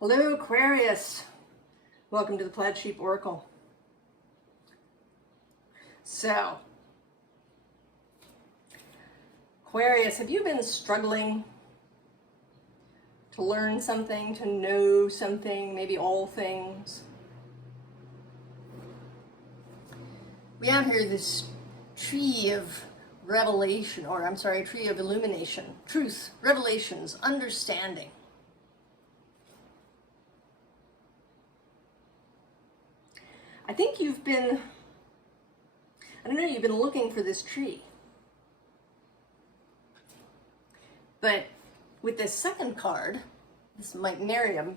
Hello, Aquarius. Welcome to the Plaid Sheep Oracle. So, Aquarius, have you been struggling to learn something, to know something, maybe all things? We have here this tree of revelation, or I'm sorry, tree of illumination, truth, revelations, understanding. I think you've been, you've been looking for this tree. But with this second card, this Materia,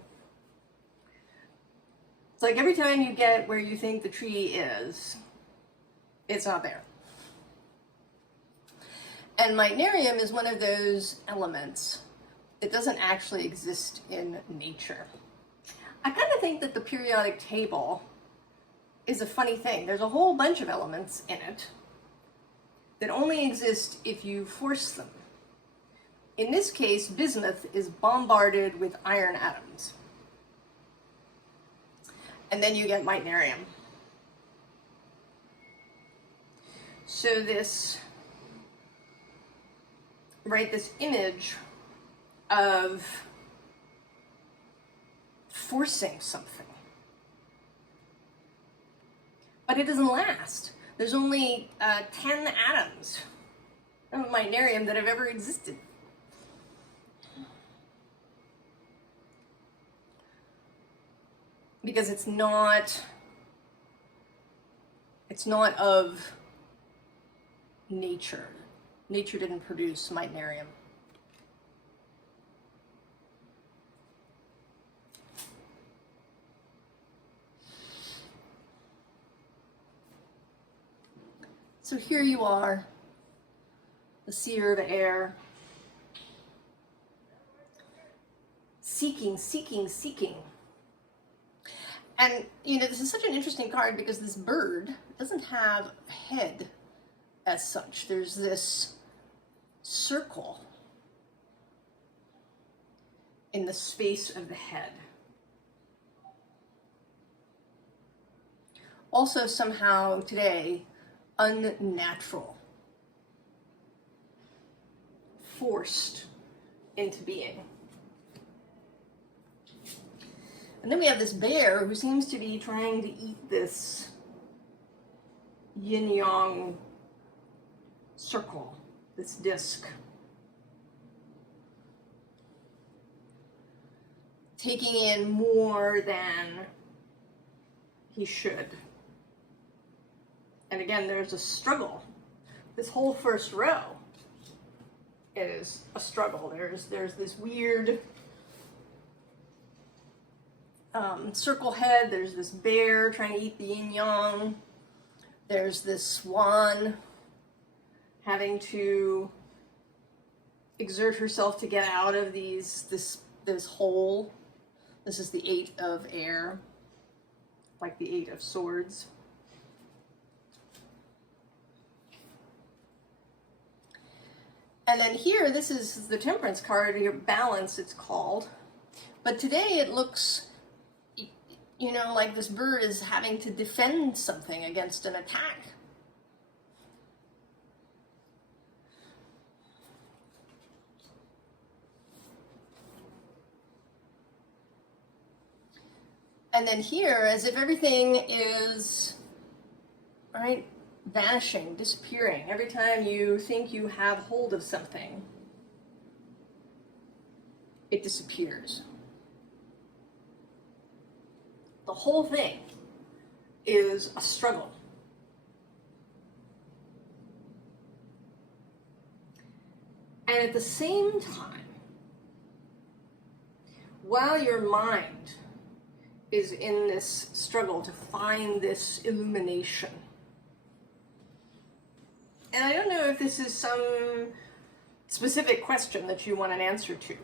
it's like every time you get where you think the tree is, it's not there. And Materia is one of those elements that doesn't actually exist in nature. I kind of think that the periodic table is a funny thing. There's a whole bunch of elements in it that only exist if you force them. In this case, bismuth is bombarded with iron atoms. And then you get Materia. So this image of forcing something. But it doesn't last. There's only 10 atoms of Materia that have ever existed. Because it's not of nature. Nature didn't produce Materia. So here you are, the seer of air, seeking. And, this is such an interesting card because this bird doesn't have a head as such. There's this circle in the space of the head. Also, somehow today, unnatural, forced into being. And then we have this bear who seems to be trying to eat this yin-yang circle, this disc. Taking in more than he should. And again, there's a struggle. This whole first row is a struggle. There's this weird circle head. There's this bear trying to eat the yin-yang. There's this swan having to exert herself to get out of this hole. This is the 8 of air, like the 8 of swords. And then here, this is the Temperance card, your balance, it's called. But today it looks, like this bird is having to defend something against an attack. And then here, as if everything is, vanishing, disappearing. Every time you think you have hold of something, it disappears. The whole thing is a struggle. And at the same time, while your mind is in this struggle to find this illumination, and I don't know if this is some specific question that you want an answer to.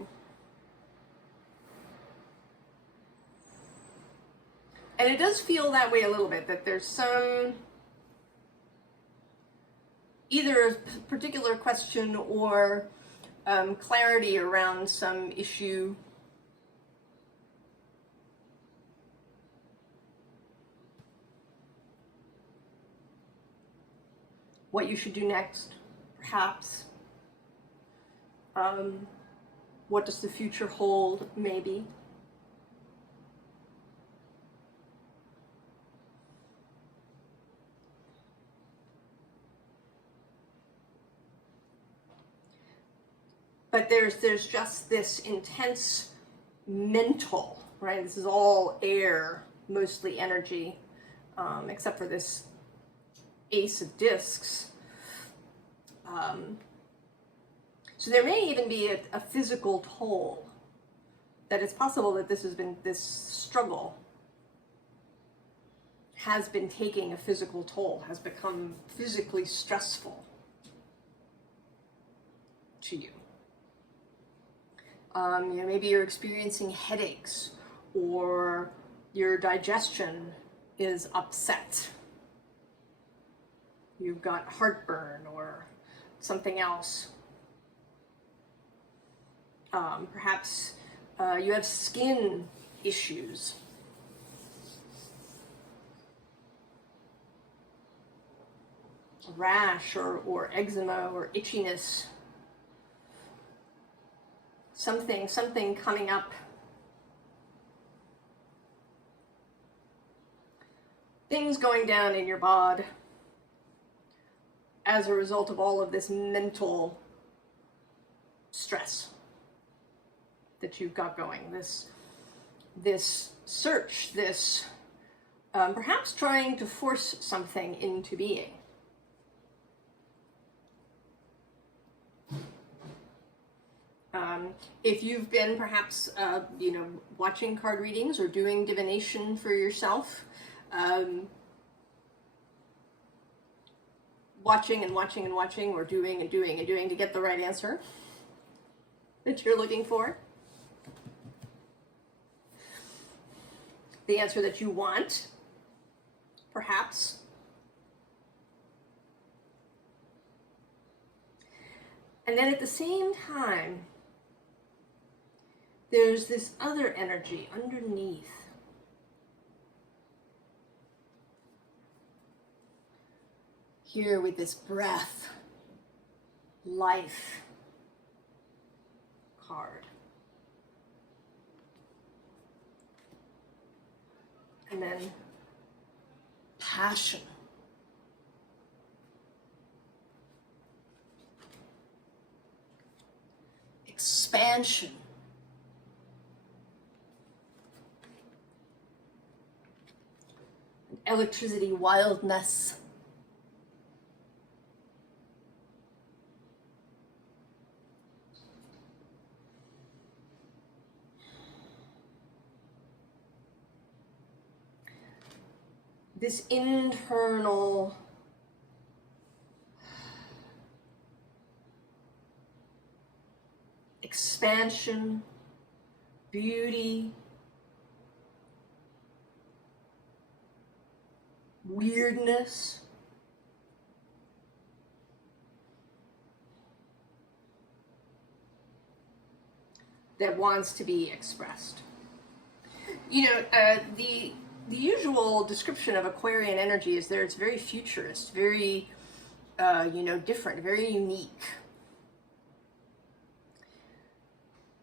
And it does feel that way a little bit, that there's some, either a particular question or clarity around some issue what you should do next, perhaps. What does the future hold, maybe. But there's just this intense mental, right? This is all air, mostly energy, except for this Ace of Discs. So there may even be a physical toll, that it's possible that this struggle has been taking a physical toll, has become physically stressful to you. Maybe you're experiencing headaches, or your digestion is upset. You've got heartburn or something else. Perhaps you have skin issues. A rash or eczema or itchiness. Something coming up. Things going down in your bod as a result of all of this mental stress that you've got going. This search, this perhaps trying to force something into being. If you've been perhaps, watching card readings or doing divination for yourself, watching and watching and watching, or doing and doing and doing to get the right answer that you're looking for, the answer that you want, perhaps. And then at the same time, there's this other energy underneath. Here with this breath, life card. And then passion. Expansion. Electricity, wildness. This internal expansion, beauty, weirdness. That wants to be expressed. The usual description of Aquarian energy is it's very futurist, very, different, very unique.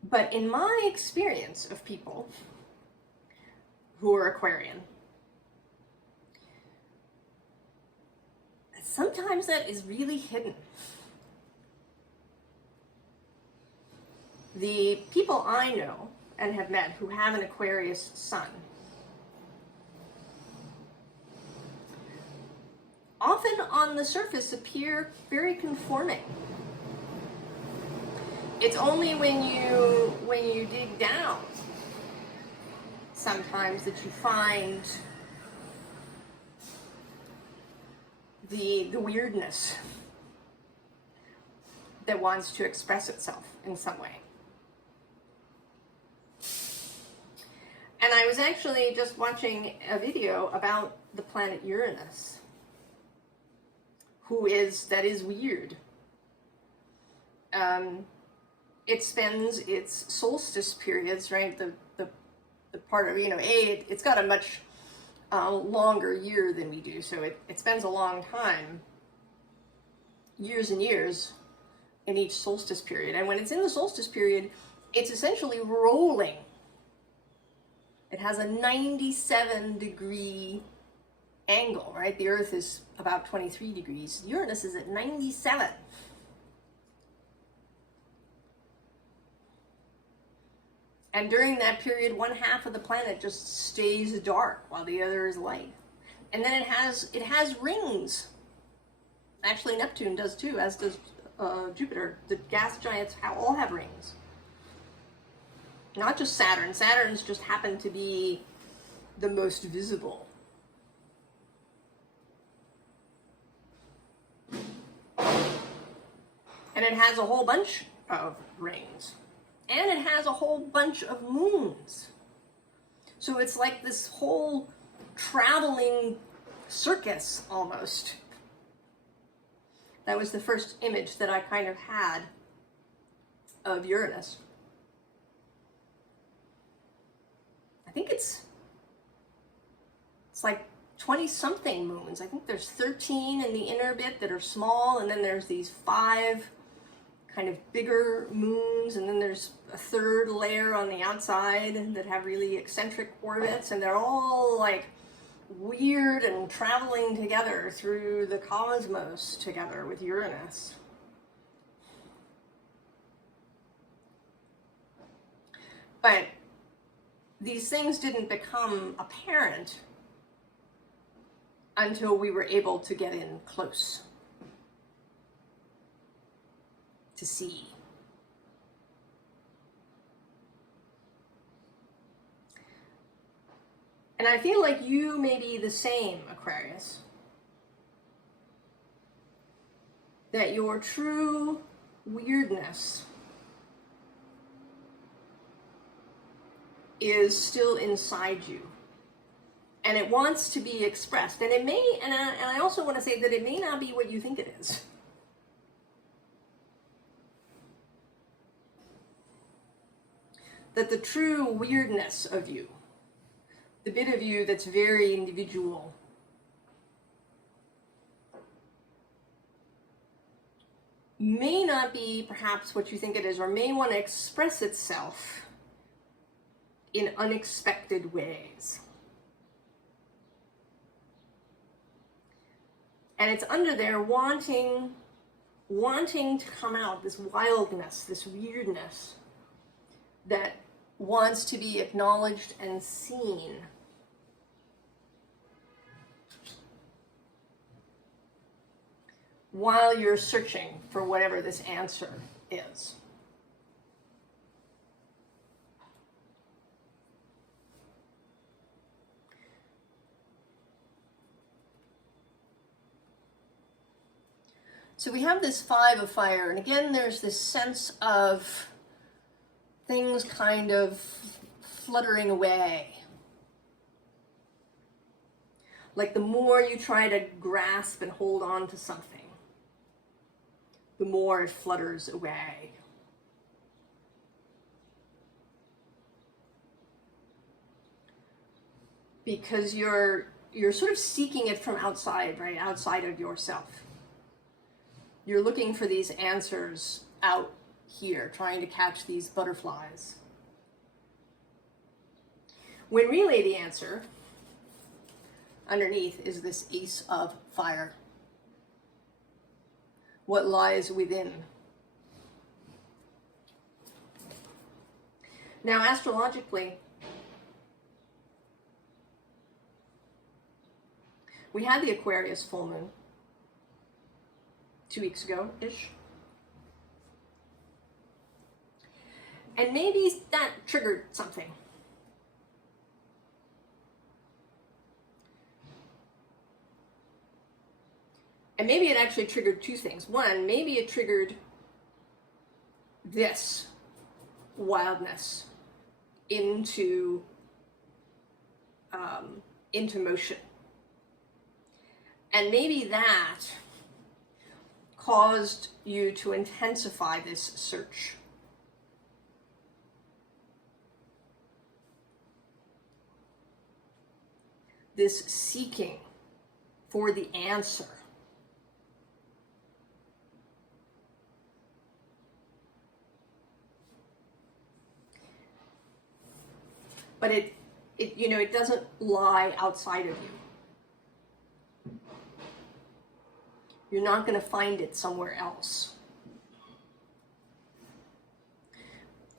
But in my experience of people who are Aquarian, sometimes that is really hidden. The people I know and have met who have an Aquarius sun often on the surface appear very conforming. It's only when you dig down sometimes that you find the weirdness that wants to express itself in some way. And I was actually just watching a video about the planet Uranus, that is weird. It spends its solstice periods, right? The part of, it's got a much longer year than we do, so it spends a long time years and years in each solstice period. And when it's in the solstice period, it's essentially rolling. It has a 97-degree angle, right? The Earth is about 23 degrees. Uranus is at 97. And during that period, one half of the planet just stays dark while the other is light. And then it has rings. Actually, Neptune does too, as does Jupiter. The gas giants all have rings. Not just Saturn. Saturn's just happened to be the most visible. And it has a whole bunch of rings. And it has a whole bunch of moons. So it's like this whole traveling circus almost. That was the first image that I kind of had of Uranus. I think it's like 20-something moons. I think there's 13 in the inner bit that are small, and then there's these 5 kind of bigger moons, and then there's a third layer on the outside that have really eccentric orbits, and they're all like weird and traveling together through the cosmos together with Uranus. But these things didn't become apparent until we were able to get in close to see. And I feel like you may be the same, Aquarius. That your true weirdness is still inside you. And it wants to be expressed. And it may, and I also want to say that it may not be what you think it is. That the true weirdness of you, the bit of you that's very individual, may not be perhaps what you think it is, or may want to express itself in unexpected ways. And it's under there wanting to come out, this wildness, this weirdness that wants to be acknowledged and seen. While you're searching for whatever this answer is. So we have this 5 of fire, and again there's this sense of things kind of fluttering away. Like the more you try to grasp and hold on to something, the more it flutters away. Because you're sort of seeking it from outside, right? Outside of yourself. You're looking for these answers out here, trying to catch these butterflies. When really the answer underneath is this Ace of Fire. What lies within. Now, astrologically, we had the Aquarius full moon 2 weeks ago-ish. And maybe that triggered something. And maybe it actually triggered 2 things. One, maybe it triggered this wildness into motion. And maybe that caused you to intensify this search. This seeking for the answer. but it you know, it doesn't lie outside of you. You're not going to find it somewhere else.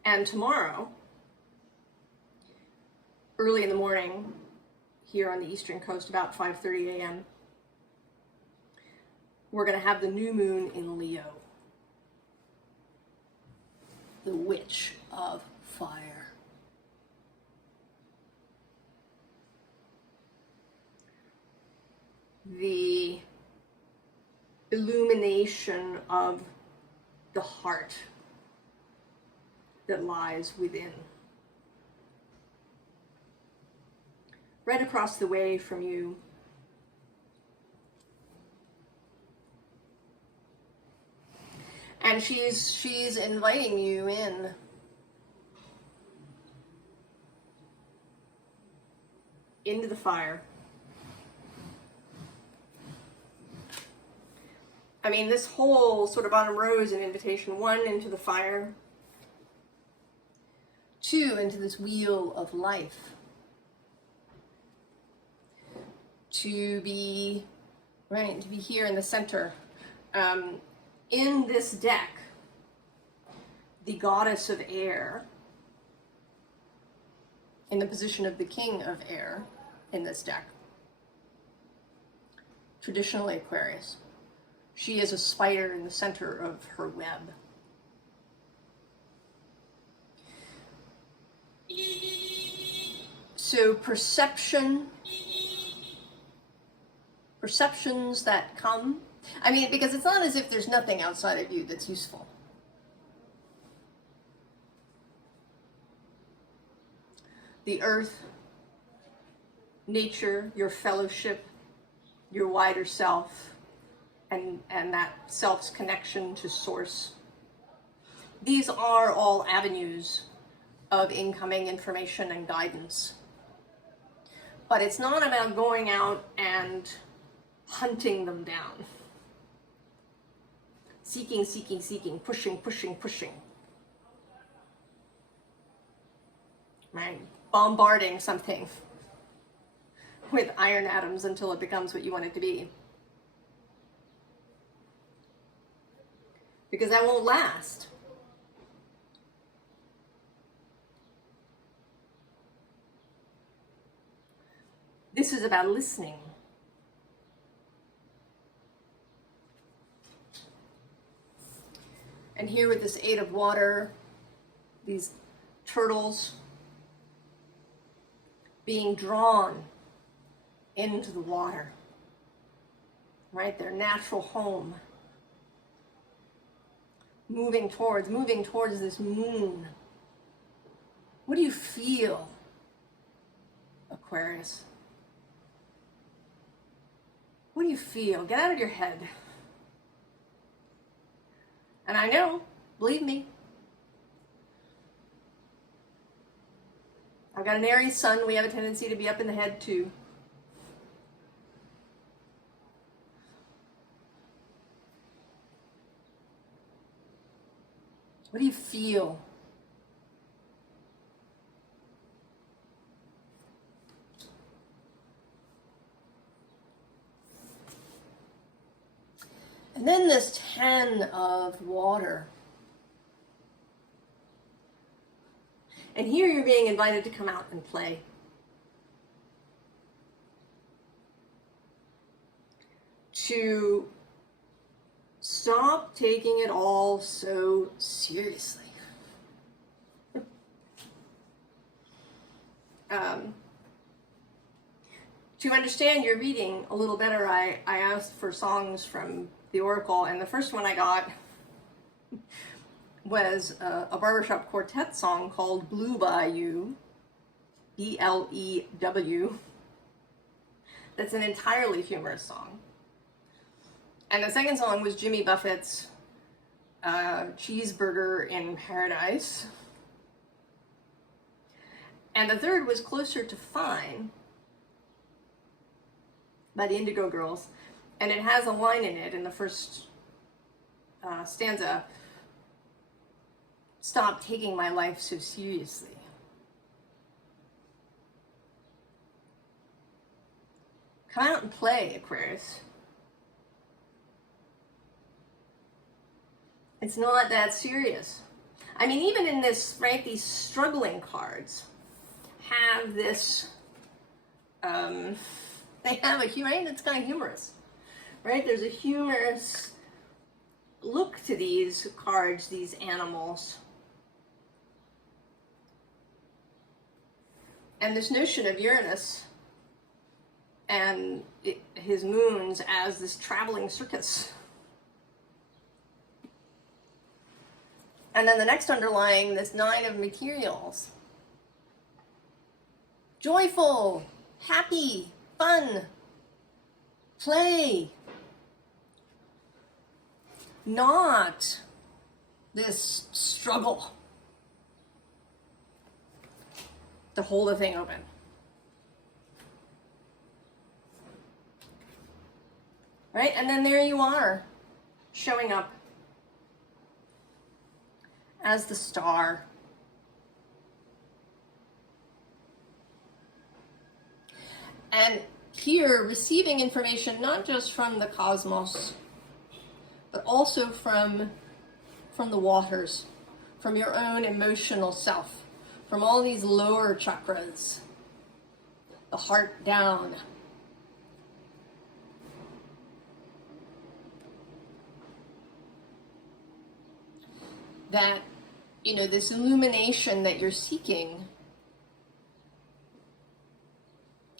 And tomorrow, early in the morning, here on the Eastern Coast, about 5:30 a.m., we're going to have the new moon in Leo, the witch of fire. The illumination of the heart that lies within. Right across the way from you, and she's inviting you into the fire. I mean, this whole sort of bottom row is an invitation. 1, into the fire. 2, into this wheel of life. To be here in the center. In this deck, the goddess of air, in the position of the king of air in this deck, traditionally Aquarius. She is a spider in the center of her web. So perceptions that come, I mean, because it's not as if there's nothing outside of you that's useful. The earth, nature, your fellowship, your wider self, and that self's connection to source. These are all avenues of incoming information and guidance. But it's not about going out and hunting them down. Seeking, seeking, seeking, pushing, pushing, pushing. Right? Bombarding something with iron atoms until it becomes what you want it to be. Because that won't last. This is about listening. And here with this 8 of water, these turtles being drawn into the water, right? Their natural home. Moving towards this moon. What do you feel, Aquarius? What do you feel? Get out of your head. And I know, believe me, I've got an Aries sun. We have a tendency to be up in the head too. What do you feel? And then this 10 of water. And here you're being invited to come out and play. To stop taking it all so seriously. To understand your reading a little better, I asked for songs from the Oracle, and the first one I got was a barbershop quartet song called Blue Bayou, B-L-E-W. That's an entirely humorous song. And the second song was Jimmy Buffett's Cheeseburger in Paradise. And the third was Closer to Fine by the Indigo Girls. And it has a line in it in the first stanza, "Stop taking my life so seriously." Come out and play, Aquarius. It's not that serious. I mean, even in this, right, these struggling cards have this, they have a, right, it's kind of humorous, right? There's a humorous look to these cards, these animals. And this notion of Uranus and his moons as this traveling circus. And then the next underlying, this 9 of materials. Joyful, happy, fun, play. Not this struggle to hold the thing open. Right? And then there you are, showing up as the star. And here, receiving information not just from the cosmos, but also from the waters, from your own emotional self, from all these lower chakras, the heart down. That, you know, this illumination that you're seeking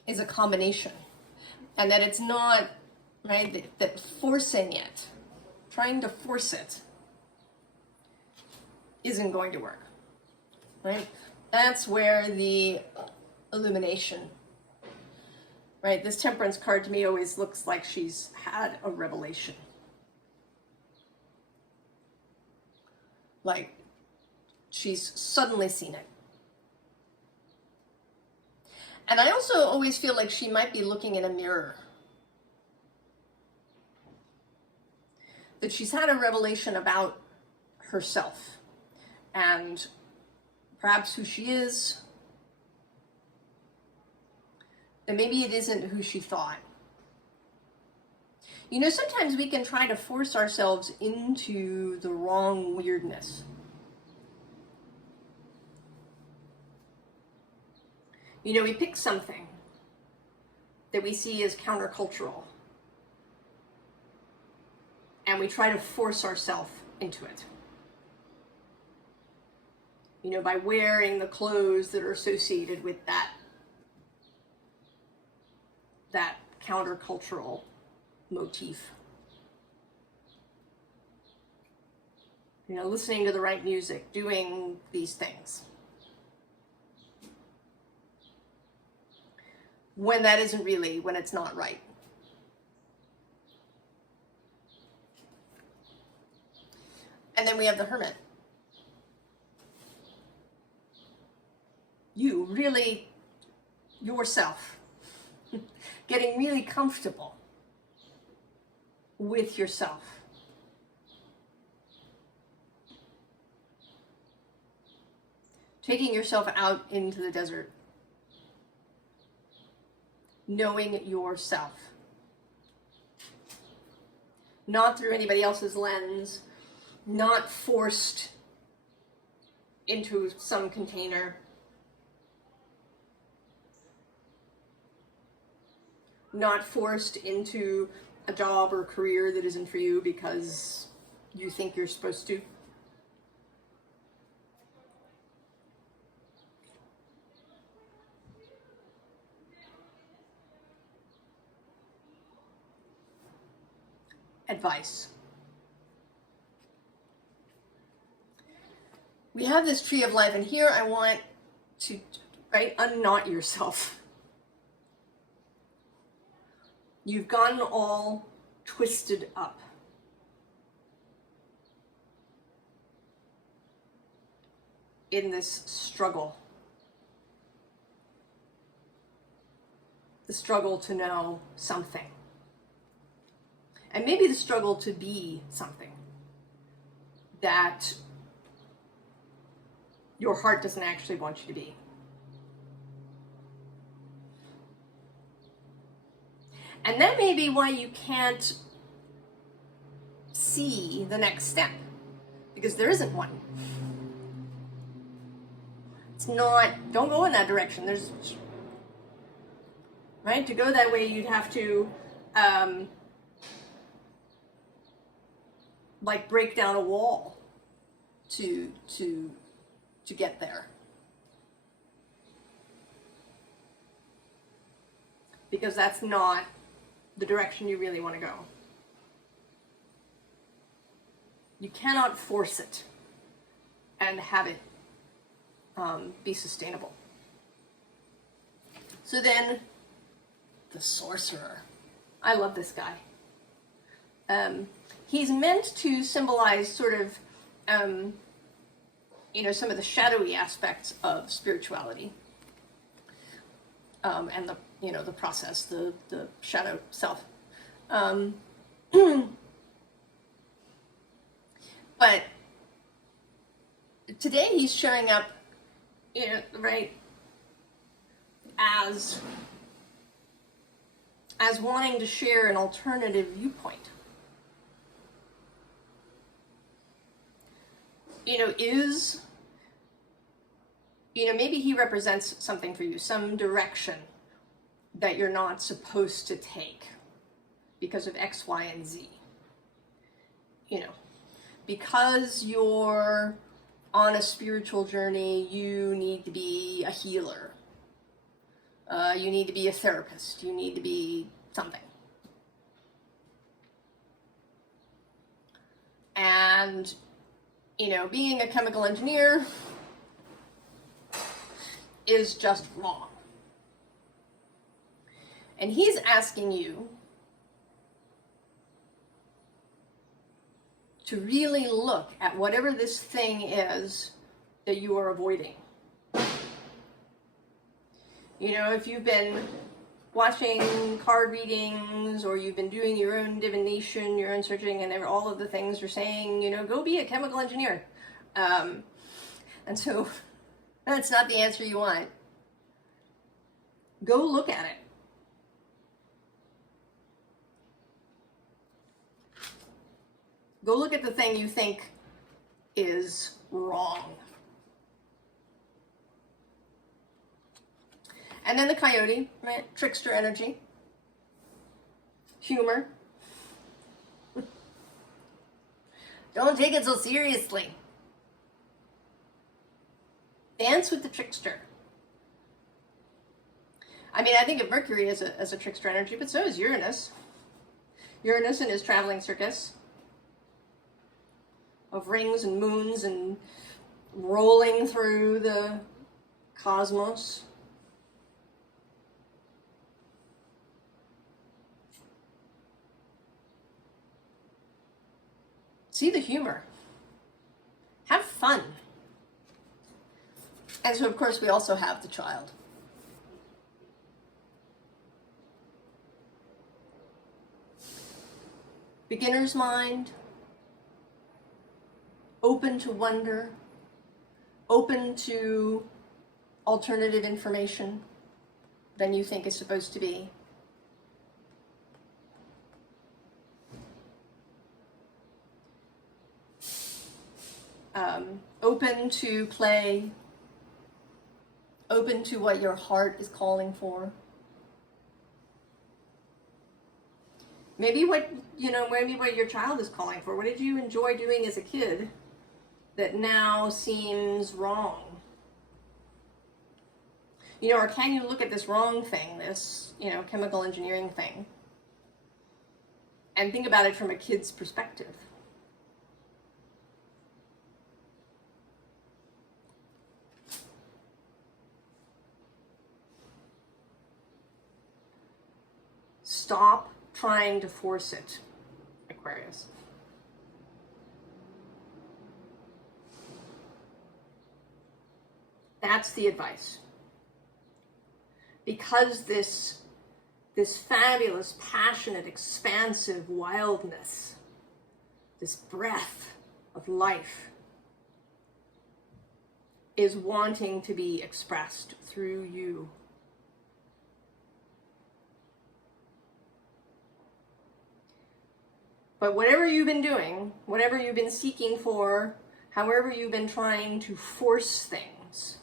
is a combination. And that it's not, right, that forcing it, trying to force it, isn't going to work, right? That's where the illumination, right? This Temperance card to me always looks like she's had a revelation. Like, she's suddenly seen it. And I also always feel like she might be looking in a mirror. That she's had a revelation about herself and perhaps who she is. And maybe it isn't who she thought. You know, sometimes we can try to force ourselves into the wrong weirdness. You know, we pick something that we see as countercultural, and we try to force ourselves into it. You know, by wearing the clothes that are associated with that countercultural motif. You know, listening to the right music, doing these things. When that isn't really, when it's not right. And then we have the Hermit. You really, yourself, getting really comfortable with yourself. Taking yourself out into the desert. Knowing yourself. Not through anybody else's lens. Not forced into some container. Not forced into a job or career that isn't for you because you think you're supposed to. Advice. We have this tree of life, and here I want to, right, unknot yourself. You've gotten all twisted up. In this struggle. The struggle to know something. And maybe the struggle to be something that your heart doesn't actually want you to be. And that may be why you can't see the next step, because there isn't one. It's not, don't go in that direction. There's, right? To go that way, you'd have to, like break down a wall to get there. Because that's not the direction you really want to go. You cannot force it and have it be sustainable. So then, the sorcerer. I love this guy. He's meant to symbolize sort of, you know, some of the shadowy aspects of spirituality. And the, you know, the process, the shadow self. But today he's showing up, you know, right, as wanting to share an alternative viewpoint. You know, maybe he represents something for you, some direction that you're not supposed to take because of X, Y, and Z. You know, because you're on a spiritual journey, you need to be a healer. You need to be a therapist. You need to be something. And, you know, being a chemical engineer is just wrong. And he's asking you to really look at whatever this thing is that you are avoiding. You know, if you've been watching card readings, or you've been doing your own divination, your own searching, and all of the things you're saying, you know, go be a chemical engineer. And so that's not the answer you want. Go look at it. Go look at the thing you think is wrong. And then the coyote, right? Trickster energy. Humor. Don't take it so seriously. Dance with the trickster. I mean, I think of Mercury as a trickster energy, but so is Uranus. Uranus and his traveling circus of rings and moons and rolling through the cosmos. See the humor. Have fun. And so, of course, we also have the child. Beginner's mind, open to wonder, open to alternative information than you think is supposed to be. Open to play, open to what your heart is calling for. Maybe what your child is calling for. What did you enjoy doing as a kid that now seems wrong? You know, or can you look at this wrong thing, this, you know, chemical engineering thing, and think about it from a kid's perspective? Stop trying to force it, Aquarius. That's the advice. Because this fabulous, passionate, expansive wildness, this breath of life, is wanting to be expressed through you. But whatever you've been doing, whatever you've been seeking for, however you've been trying to force things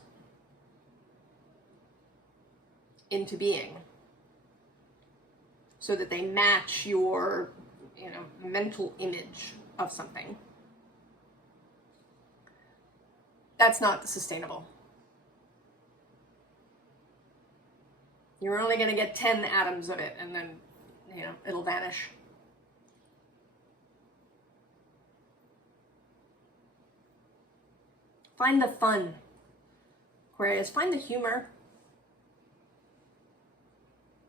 into being so that they match your, mental image of something, that's not sustainable. You're only going to get 10 atoms of it, and then, it'll vanish. Find the fun, Aquarius. Find the humor.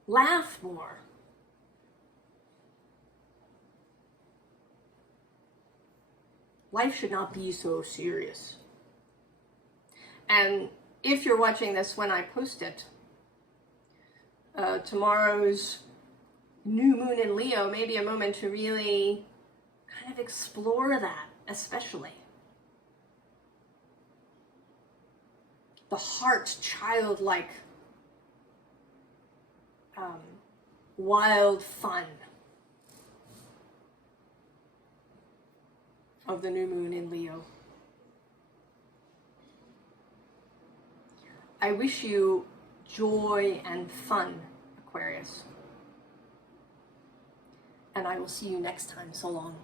Laugh more. Life should not be so serious. And if you're watching this when I post it, tomorrow's new moon in Leo may be a moment to really kind of explore that, especially. The heart, childlike, wild fun of the new moon in Leo. I wish you joy and fun, Aquarius. And I will see you next time. So long.